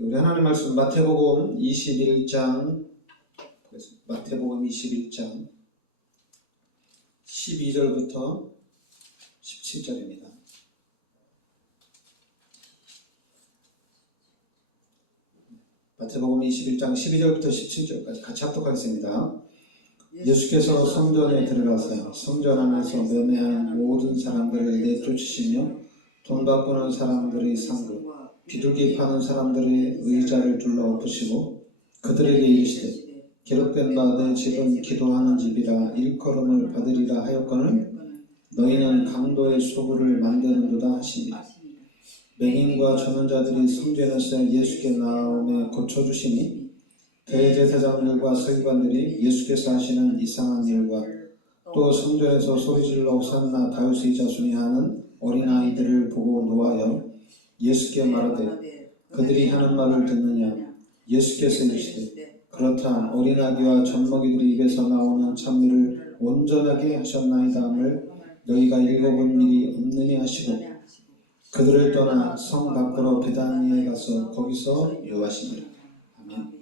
우리 하나님 말씀 마태복음 21장 12절부터 17절입니다. 마태복음 21장 12절부터 17절까지 같이 합독하겠습니다. 예수께서 성전에 들어가서 성전 안에서 매매한 모든 사람들을 내쫓으시며 돈 바꾸는 사람들의 상급, 비둘기 파는 사람들의 의자를 둘러 엎으시고 그들에게 이르시되 기록된 바 내 집은 기도하는 집이라 일컬음을 받으리라 하였거늘 너희는 강도의 소굴을 만드는도다 하시니라. 맹인과 전원자들이 성전에서 예수께 나오매 고쳐주시니 대제사장들과 서기관들이 예수께서 하시는 이상한 일과 또 성전에서 소리질러 호산나 다윗의 자손이 하는 어린아이들을 보고 노하여 예수께 말하되 그들이 하는 말을 듣느냐. 예수께서 이르시되 그렇다 어린아기와 젖먹이들의 입에서 나오는 찬미를 온전하게 하셨나이다 함을 너희가 읽어본 일이 없느냐 하시고 그들을 떠나 성 밖으로 베다니에 가서 거기서 유하시니라. 아멘.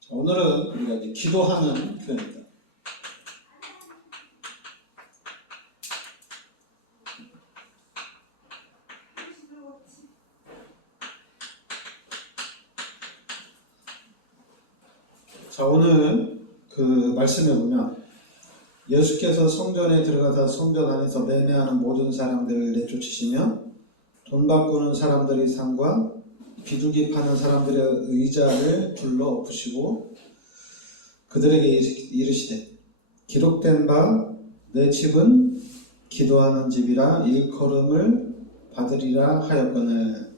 자, 오늘은 우리가 이제 기도하는 표현입니다. 자, 오늘 그 말씀에 보면 예수께서 성전에 들어가서 성전 안에서 매매하는 모든 사람들을 내쫓으시며 돈 바꾸는 사람들의 상과 비둘기 파는 사람들의 의자를 둘러 엎으시고 그들에게 이르시되 기록된 바 내 집은 기도하는 집이라 일컬음을 받으리라 하였거늘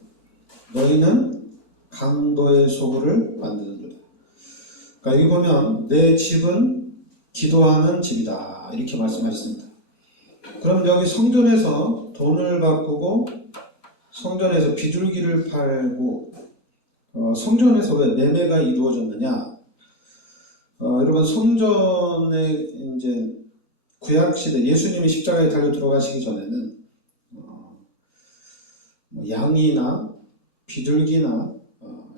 너희는 강도의 소굴을 만드는도다. 그러니까 여기 보면 내 집은 기도하는 집이다 이렇게 말씀하셨습니다. 그럼 여기 성전에서 돈을 바꾸고 성전에서 비둘기를 팔고 성전에서 왜 매매가 이루어졌느냐? 여러분 성전에 이제 구약 시대 예수님이 십자가에 달려 들어가시기 전에는 양이나 비둘기나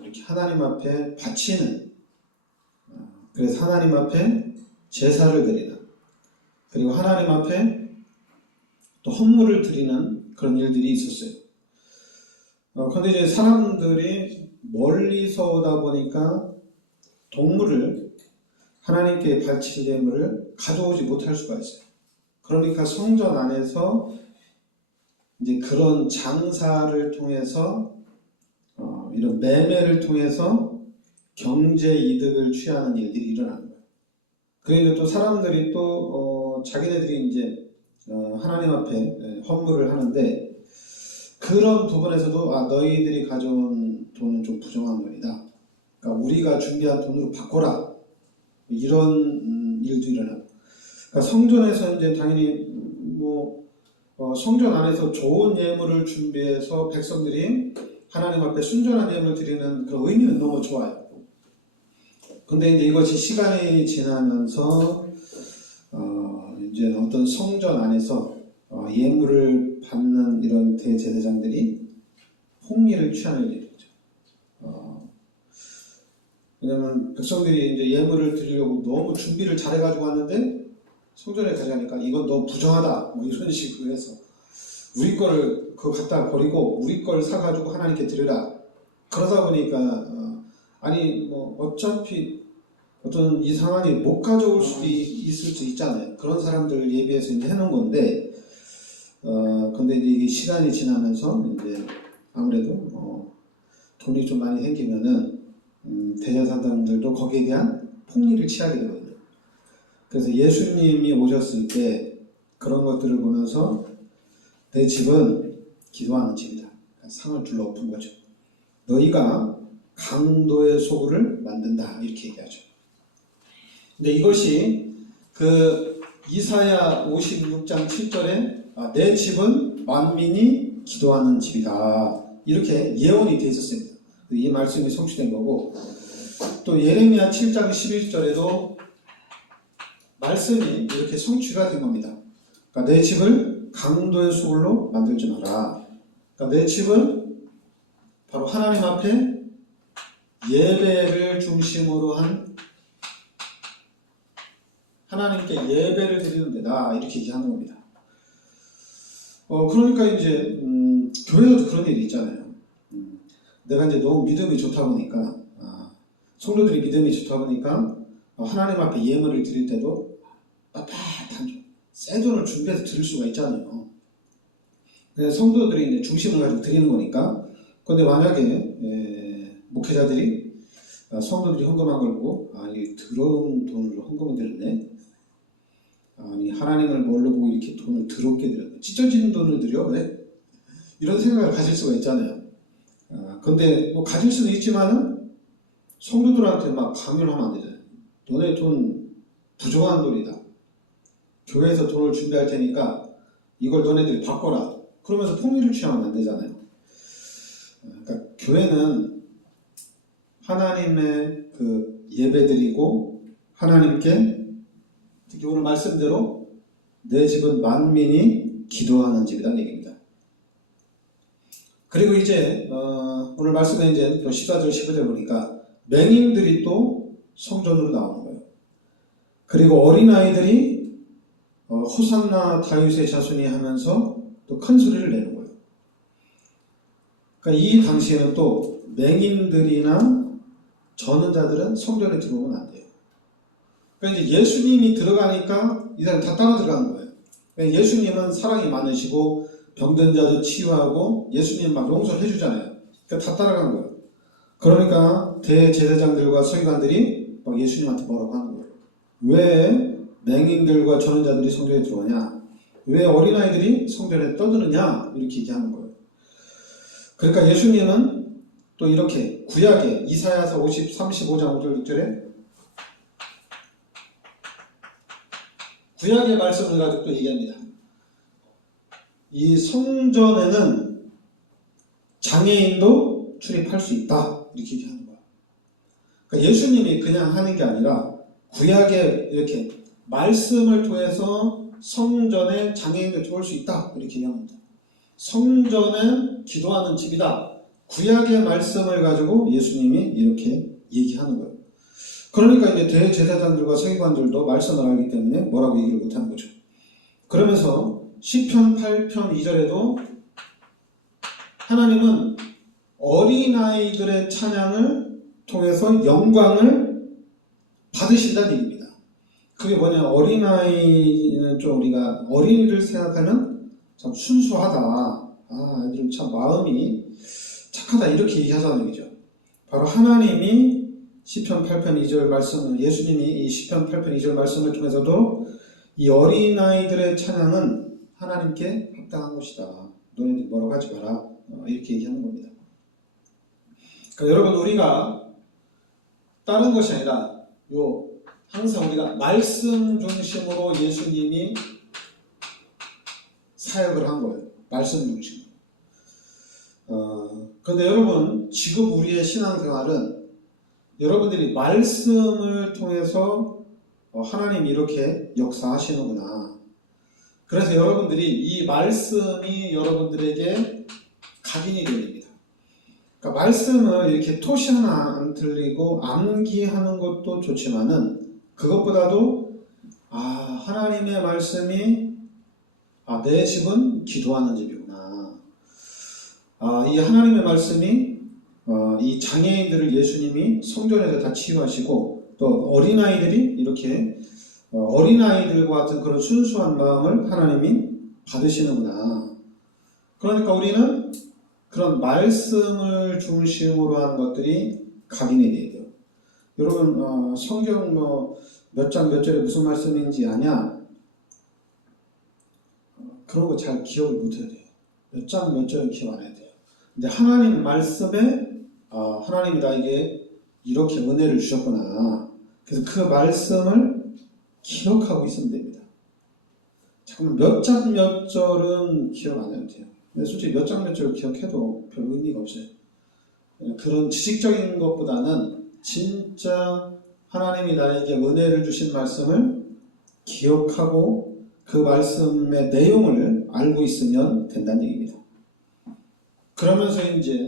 이렇게 하나님 앞에 바치는 그래서 하나님 앞에 제사를 드리는 그리고 하나님 앞에 또 헌물을 드리는 그런 일들이 있었어요. 그런데 이제 사람들이 멀리서 오다 보니까 동물을 하나님께 바칠 예물을 가져오지 못할 수가 있어요. 그러니까 성전 안에서 이제 그런 장사를 통해서 이런 매매를 통해서 경제 이득을 취하는 일들이 일어나는 거예요. 그런데 또 사람들이 또 자기네들이 이제 하나님 앞에 헌물을 하는데 그런 부분에서도 너희들이 가져온 돈은 좀 부정한 돈이다. 그러니까 우리가 준비한 돈으로 바꿔라. 이런 일도 일어나고. 그러니까 성전에서 이제 당연히 성전 안에서 좋은 예물을 준비해서 백성들이 하나님 앞에 순전한 예물을 드리는 그 의미는 너무 좋아요. 근데 이제 이것이 시간이 지나면서 이제 어떤 성전 안에서 예물을 받는 이런 대제사장들이 폭리를 취하는 일이죠. 왜냐면 백성들이 이제 예물을 드리려고 너무 준비를 잘해가지고 왔는데 성전에 가자니까 이건 너무 부정하다 뭐 이런 식으로 해서 우리 거를 그거 갖다 버리고 우리 걸 사가지고 하나님께 드리라. 그러다 보니까 아니 뭐 어차피 어떤 이 상황이 못 가져올 수도 있을 수 있잖아요. 그런 사람들을 예비해서 이제 해놓은 건데, 근데 이제 시간이 지나면서 이제 아무래도 돈이 좀 많이 생기면은 대제사장들도 거기에 대한 폭리를 취하게 되거든요. 그래서 예수님이 오셨을 때 그런 것들을 보면서 내 집은 기도하는 집이다. 상을 둘러 엎은 거죠. 너희가 강도의 소굴을 만든다 이렇게 얘기하죠. 근데 이것이 그 이사야 56장 7절에 내 집은 만민이 기도하는 집이다 이렇게 예언이 되어 있었습니다. 이 말씀이 성취된 거고 또 예레미야 7장 11절에도 말씀이 이렇게 성취가 된 겁니다. 그러니까 내 집을 강도의 소굴로 만들지 마라. 그러니까 내 집은 바로 하나님 앞에 예배를 중심으로 한 하나님께 예배를 드리는 데다 이렇게 얘기하는 겁니다. 그러니까 이제 교회에도 그런 일이 있잖아요. 내가 이제 너무 믿음이 좋다 보니까 성도들이 믿음이 좋다 보니까 하나님 앞에 예물을 드릴 때도 빳빳한 새 돈을 준비해서 드릴 수가 있잖아요. 그래서 성도들이 이제 중심을 가지고 드리는 거니까. 그런데 만약에 목회자들이 성도들이 헌금한 걸 보고 이 더러운 돈으로 헌금을 드렸네. 아니 하나님을 뭘로 보고 이렇게 돈을 더럽게 드렸네. 찢어지는 돈을 드려? 왜? 이런 생각을 가질 수가 있잖아요. 근데 뭐 가질 수는 있지만은 성도들한테 막 강요를 하면 안 되잖아요. 너네 돈 부정한 돈이다. 교회에서 돈을 준비할 테니까 이걸 너네들이 바꿔라. 그러면서 폭리를 취하면 안 되잖아요. 그러니까 교회는 하나님의 그 예배드리고 하나님께 특히 오늘 말씀대로 내 집은 만민이 기도하는 집이라는 얘기입니다. 그리고 이제 오늘 말씀에 이제 14절 15절 보니까 맹인들이 또 성전으로 나오는 거예요. 그리고 어린아이들이 호산나 다윗의 자손이 하면서 또 큰 소리를 내는 거예요. 그러니까 이 당시에는 또 맹인들이나 저는 자들은 성전에 들어오면 안 돼요. 그러니까 이제 예수님이 들어가니까 이 사람이 다 따라 들어가는 거예요. 그러니까 예수님은 사랑이 많으시고 병든 자도 치유하고 예수님 막 용서를 해주잖아요. 그러니까 다 따라가는 거예요. 그러니까 대제사장들과 서기관들이 막 예수님한테 뭐라고 하는 거예요. 왜 맹인들과 저는 자들이 성전에 들어오냐? 왜 어린아이들이 성전에 떠드느냐? 이렇게 얘기하는 거예요. 그러니까 예수님은 또 이렇게 구약에 이사야서 35장 5절 6절에 구약의 말씀을 가지고 또 얘기합니다. 이 성전에는 장애인도 출입할 수 있다. 이렇게 얘기하는 거야. 그러니까 예수님이 그냥 하는 게 아니라 구약에 이렇게 말씀을 통해서 성전에 장애인도 들어올 수 있다. 이렇게 얘기합니다. 성전에 기도하는 집이다. 구약의 말씀을 가지고 예수님이 이렇게 얘기하는 거예요. 그러니까 이제 대제사장들과 서기관들도 말씀을 알기 때문에 뭐라고 얘기를 못하는 거죠. 그러면서 시편 8편 2절에도 하나님은 어린아이들의 찬양을 통해서 영광을 받으신다는 얘기입니다. 그게 뭐냐, 어린아이는 좀 우리가 어린이를 생각하면 참 순수하다. 아이들은 참 마음이 착하다. 이렇게 얘기하자는 얘기죠. 바로 하나님이 시편 8편 2절 말씀을, 예수님이 이 시편 8편 2절 말씀을 통해서도 이 어린아이들의 찬양은 하나님께 합당한 것이다. 너희들 뭐라고 하지 마라. 이렇게 얘기하는 겁니다. 그러니까 여러분, 우리가 다른 것이 아니라 항상 우리가 말씀 중심으로 예수님이 사역을 한 거예요. 말씀 중심으로. 그런데 여러분, 지금 우리의 신앙생활은 여러분들이 말씀을 통해서 하나님이 이렇게 역사하시는구나. 그래서 여러분들이 이 말씀이 여러분들에게 각인이 됩니다. 그러니까 말씀을 이렇게 토시 하나 안 틀리고 암기하는 것도 좋지만은 그것보다도 하나님의 말씀이 내 집은 기도하는 집이구나. 이 하나님의 말씀이 이 장애인들을 예수님이 성전에서 다 치유하시고 또 어린아이들이 이렇게 어린아이들과 같은 그런 순수한 마음을 하나님이 받으시는구나. 그러니까 우리는 그런 말씀을 중심으로 한 것들이 각인이 돼야 돼요. 여러분, 성경 몇 장 몇 절에 무슨 말씀인지 아냐? 그런 거 잘 기억을 못 해야 돼요. 몇 장 몇 절은 기억 안 해야 돼요. 근데 하나님 말씀에 하나님이 나에게 이렇게 은혜를 주셨구나. 그래서 그 말씀을 기억하고 있으면 됩니다. 잠깐만, 몇 장 몇 절은 기억 안 해도 돼요. 근데 솔직히 몇 장 몇 절을 기억해도 별 의미가 없어요. 그런 지식적인 것보다는 진짜 하나님이 나에게 은혜를 주신 말씀을 기억하고 그 말씀의 내용을 알고 있으면 된다는 얘기입니다. 그러면서 이제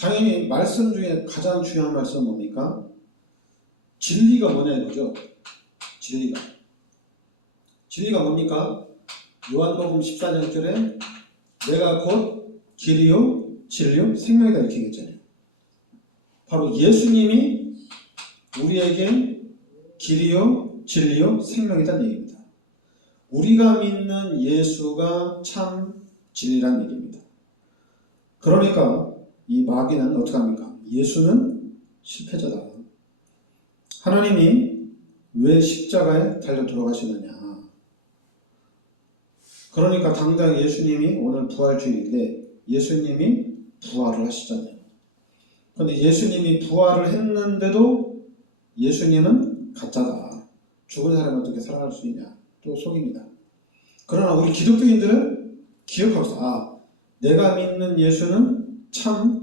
당연히 말씀 중에 가장 중요한 말씀은 뭡니까? 진리가 뭐냐 이거죠. 진리가 뭡니까? 요한복음 14장 1절에 내가 곧 길이요 진리요 생명이다 이렇게 얘기했잖아요. 바로 예수님이 우리에게 길이요 진리요 생명이라는 얘기입니다. 우리가 믿는 예수가 참 진리라는 얘기입니다. 그러니까 이 마귀는 어떻게 합니까? 예수는 실패자다. 하나님이 왜 십자가에 달려 돌아가시느냐. 그러니까 당장 예수님이 오늘 부활주일인데 예수님이 부활을 하시잖아요. 그런데 예수님이 부활을 했는데도 예수님은 가짜다. 죽은 사람이 어떻게 살아날 수 있냐. 또 속입니다. 그러나 우리 기독교인들은 기억하고 있어. 내가 믿는 예수는 참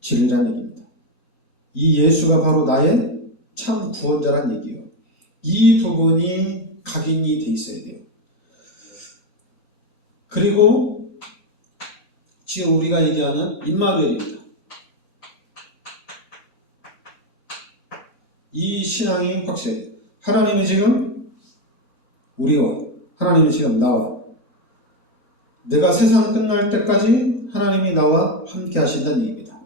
진리라는 얘기입니다. 이 예수가 바로 나의 참 구원자란 얘기예요. 이 부분이 각인이 돼 있어야 돼요. 그리고 지금 우리가 얘기하는 임마누엘입니다. 이 신앙이 확실해요. 하나님이 지금 우리와 하나님이 지금 나와 내가 세상 끝날 때까지 하나님이 나와 함께 하신다는 얘기입니다.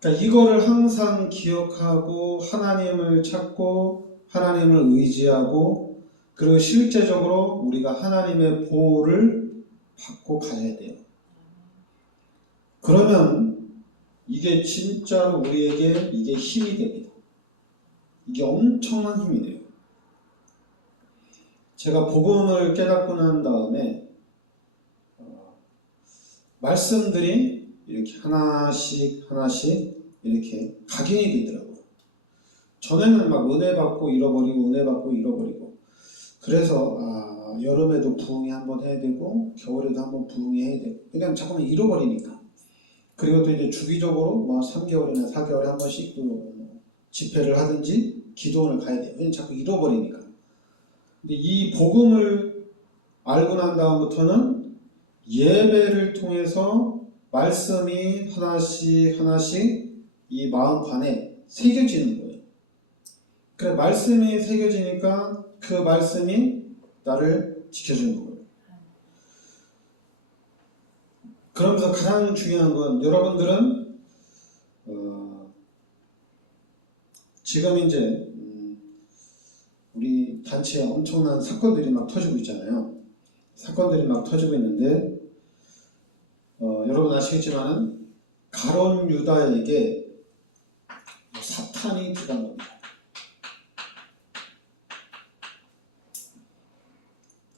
그러니까 이거를 항상 기억하고 하나님을 찾고 하나님을 의지하고 그리고 실제적으로 우리가 하나님의 보호를 받고 가야 돼요. 그러면 이게 진짜로 우리에게 이게 힘이 됩니다. 이게 엄청난 힘이 돼요. 제가 복음을 깨닫고 난 다음에 말씀들이 이렇게 하나씩 이렇게 각인이 되더라고요. 전에는 막 은혜 받고 잃어버리고 그래서 여름에도 부흥회 한번 해야 되고 겨울에도 한번 부흥회 해야 되고 왜냐면 자꾸만 잃어버리니까. 그리고 또 이제 주기적으로 뭐 3개월이나 4개월에 한 번씩 또 집회를 하든지 기도원을 가야 돼요. 왜냐면 자꾸 잃어버리니까. 근데 이 복음을 알고 난 다음부터는 예배를 통해서 말씀이 하나씩 이 마음판에 새겨지는 거예요. 그래 말씀이 새겨지니까 그 말씀이 나를 지켜주는 거예요. 그러면서 가장 중요한 건 여러분들은 지금 이제 우리 단체에 엄청난 사건들이 막 터지고 있잖아요. 사건들이 막 터지고 있는데 여러분 아시겠지만은 가룟 유다에게 사탄이 들어간 겁니다.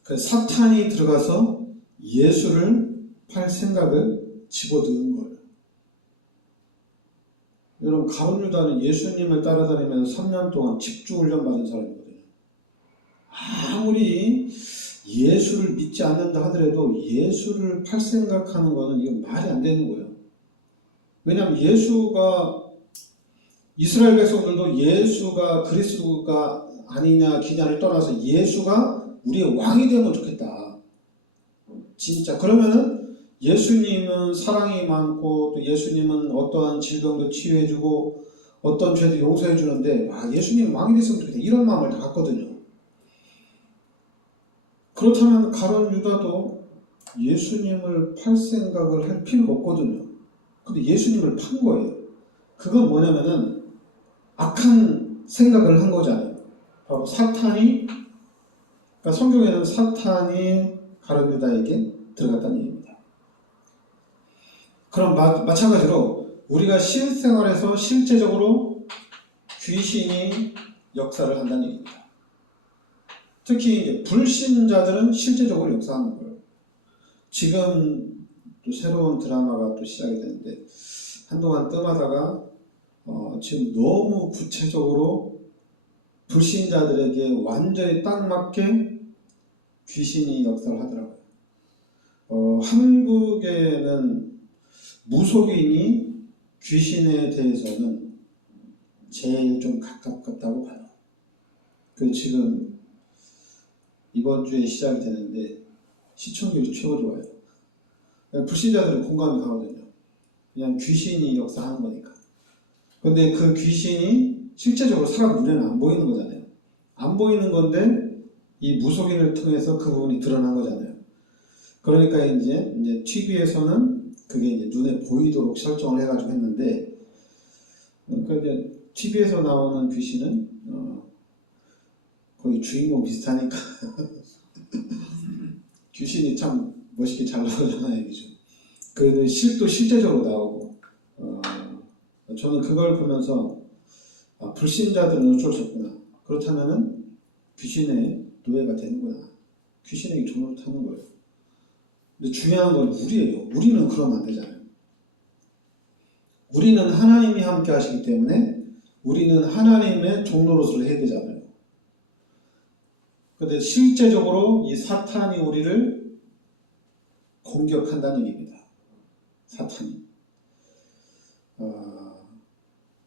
그 사탄이 들어가서 예수를 팔 생각을 집어드는 거예요. 여러분 가룟 유다는 예수님을 따라다니면서 3년 동안 집중훈련 받은 사람이거든요. 아무리 예수를 믿지 않는다 하더라도 예수를 팔 생각하는 거는 이건 말이 안 되는 거예요. 왜냐하면 예수가 이스라엘 백성들도 예수가 그리스도가 아니냐 기냐를 떠나서 예수가 우리의 왕이 되면 좋겠다. 진짜 그러면은 예수님은 사랑이 많고 또 예수님은 어떠한 질병도 치유해주고 어떤 죄도 용서해주는데 예수님 왕이 됐으면 좋겠다 이런 마음을 다 갖거든요. 그렇다면 가룟 유다도 예수님을 팔 생각을 할 필요가 없거든요. 근데 예수님을 판 거예요. 그건 뭐냐면은 악한 생각을 한 거잖아요. 바로 사탄이, 그러니까 성경에는 사탄이 가룟 유다에게 들어갔다는 얘기입니다. 그럼 마찬가지로 우리가 실생활에서 실제적으로 귀신이 역사를 한다는 얘기입니다. 특히 이제 불신자들은 실제적으로 역사하는 거예요. 지금 또 새로운 드라마가 또 시작이 되는데 한동안 뜸하다가 지금 너무 구체적으로 불신자들에게 완전히 딱 맞게 귀신이 역사를 하더라고요. 한국에는 무속인이 귀신에 대해서는 제일 좀 가깝다고 봐요. 그 지금 이번 주에 시작이 되는데 시청률이 최고 좋아요. 불신자들은 공감이 가거든요. 그냥 귀신이 역사하는 거니까. 근데 그 귀신이 실제적으로 사람 눈에는 안 보이는 거잖아요. 안 보이는 건데 이 무속인을 통해서 그 부분이 드러난 거잖아요. 그러니까 이제 TV에서는 그게 이제 눈에 보이도록 설정을 해가지고 했는데, 그러니까 이제 TV에서 나오는 귀신은 거의 주인공 비슷하니까 귀신이 참 멋있게 잘 나오잖아요, 얘기죠. 그래도 실제적으로 나오고, 저는 그걸 보면서 불신자들은 어쩔 수 없구나. 그렇다면은 귀신의 노예가 되는구나. 귀신에게 종을 타는 거예요. 근데 중요한 건 우리예요. 우리는 그러면 안 되잖아요. 우리는 하나님이 함께 하시기 때문에 우리는 하나님의 종노릇을 해야 되잖아요. 그런데 실제적으로 이 사탄이 우리를 공격한다는 얘기입니다. 사탄이.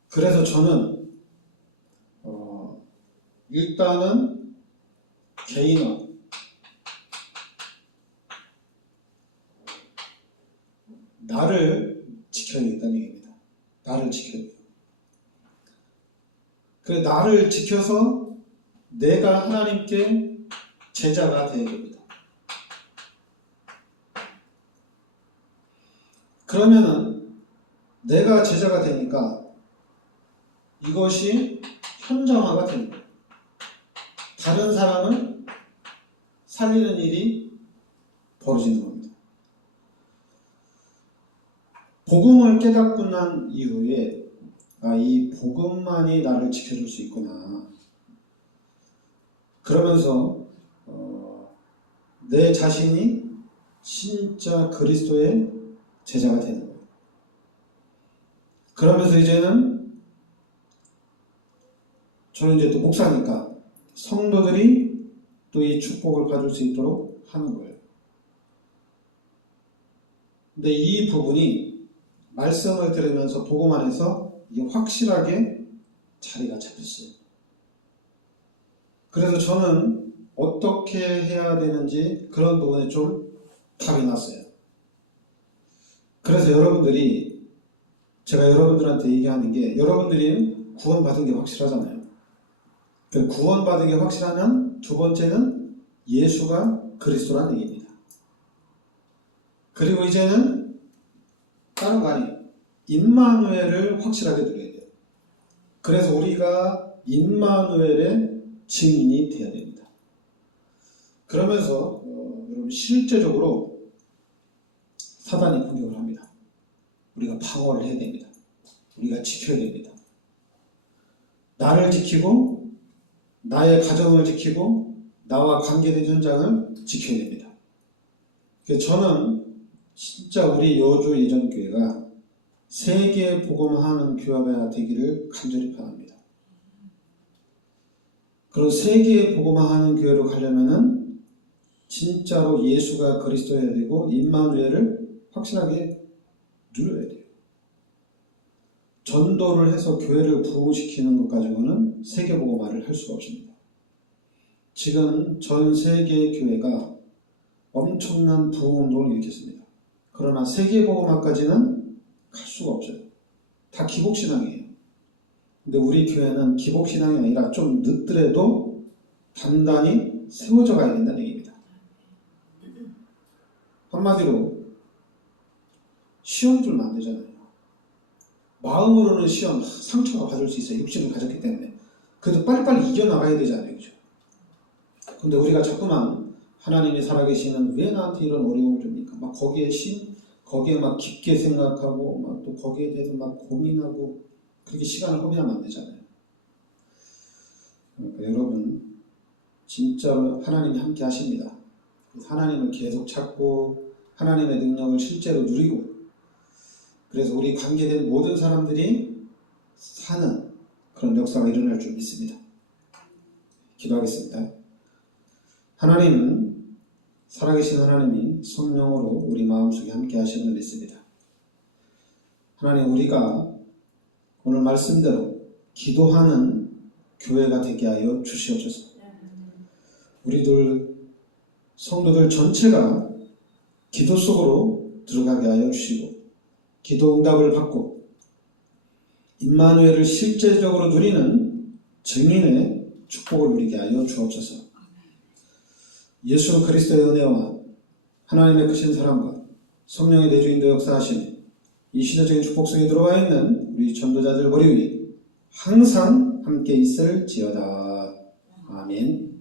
그래서 저는 일단은 개인은 나를 지켜야겠다는 얘기입니다. 나를 지켜야 돼요. 그래, 나를 지켜서 내가 하나님께 제자가 되어야 됩니다. 그러면은 내가 제자가 되니까 이것이 현정화가 됩니다. 다른 사람을 살리는 일이 벌어지는 겁니다. 복음을 깨닫고 난 이후에 이 복음만이 나를 지켜줄 수 있구나. 그러면서 내 자신이 진짜 그리스도의 제자가 되는 거예요. 그러면서 이제는 저는 이제 또 목사니까 성도들이 또 이 축복을 받을 수 있도록 하는 거예요. 근데 이 부분이 말씀을 들으면서 복음 안에서 이게 확실하게 자리가 잡혔어요. 그래서 저는 어떻게 해야 되는지 그런 부분에 좀 답이 났어요. 그래서 여러분들이, 제가 여러분들한테 얘기하는 게, 여러분들이 구원받은 게 확실하잖아요. 구원받은 게 확실하면 두 번째는 예수가 그리스도라는 얘기입니다. 그리고 이제는 다른 거 아니에요. 임마누엘을 확실하게 누려야 돼요. 그래서 우리가 임마누엘의 증인이 되어야 됩니다. 그러면서 여러분 실제적으로 사단이 공격을 합니다. 우리가 방어를 해야 됩니다. 우리가 지켜야 됩니다. 나를 지키고 나의 가정을 지키고 나와 관계된 현장을 지켜야 됩니다. 그래서 저는 진짜 우리 여주 예전교회가 세계 복음하는 교회가 되기를 간절히 바랍니다. 그런 세계 복음하는 교회로 가려면은 진짜로 예수가 그리스도여야 되고 임마누엘을 확실하게 누려야 돼요. 전도를 해서 교회를 부흥시키는 것 가지고는 세계 복음화를 할 수가 없습니다. 지금 전 세계 교회가 엄청난 부흥 운동을 일으켰습니다. 그러나 세계 복음화까지는 갈 수가 없어요. 다 기복신앙이에요. 근데 우리 교회는 기복신앙이 아니라 좀 늦더라도 단단히 세워져 가야 된다는 얘기입니다. 한마디로 시험 주면 안 되잖아요. 마음으로는 시험, 상처가 받을 수 있어요. 육신을 가졌기 때문에. 그래도 빨리빨리 이겨나가야 되잖아요. 그죠? 근데 우리가 자꾸만 하나님이 살아계시는 왜 나한테 이런 어려움을 줍니까? 막 거기에 막 깊게 생각하고, 막 또 거기에 대해서 막 고민하고, 그렇게 시간을 허비하면 안 되잖아요. 그러니까 여러분, 진짜로 하나님이 함께 하십니다. 하나님을 계속 찾고, 하나님의 능력을 실제로 누리고, 그래서 우리 관계된 모든 사람들이 사는 그런 역사가 일어날 줄 믿습니다. 기도하겠습니다. 하나님은 살아계신 하나님이 성령으로 우리 마음속에 함께 하심을 믿습니다. 하나님, 우리가 오늘 말씀대로 기도하는 교회가 되게 하여 주시옵소서. 우리들 성도들 전체가 기도 속으로 들어가게 하여 주시고 기도 응답을 받고 임마누엘을 실제적으로 누리는 증인의 축복을 누리게 하여 주옵소서. 예수 그리스도의 은혜와 하나님의 크신 사랑과 성령의 내주인도 역사하시니 이 시대적인 축복 속에 들어와 있는 우리 전도자들 머리 위에 항상 함께 있을지어다. 아멘.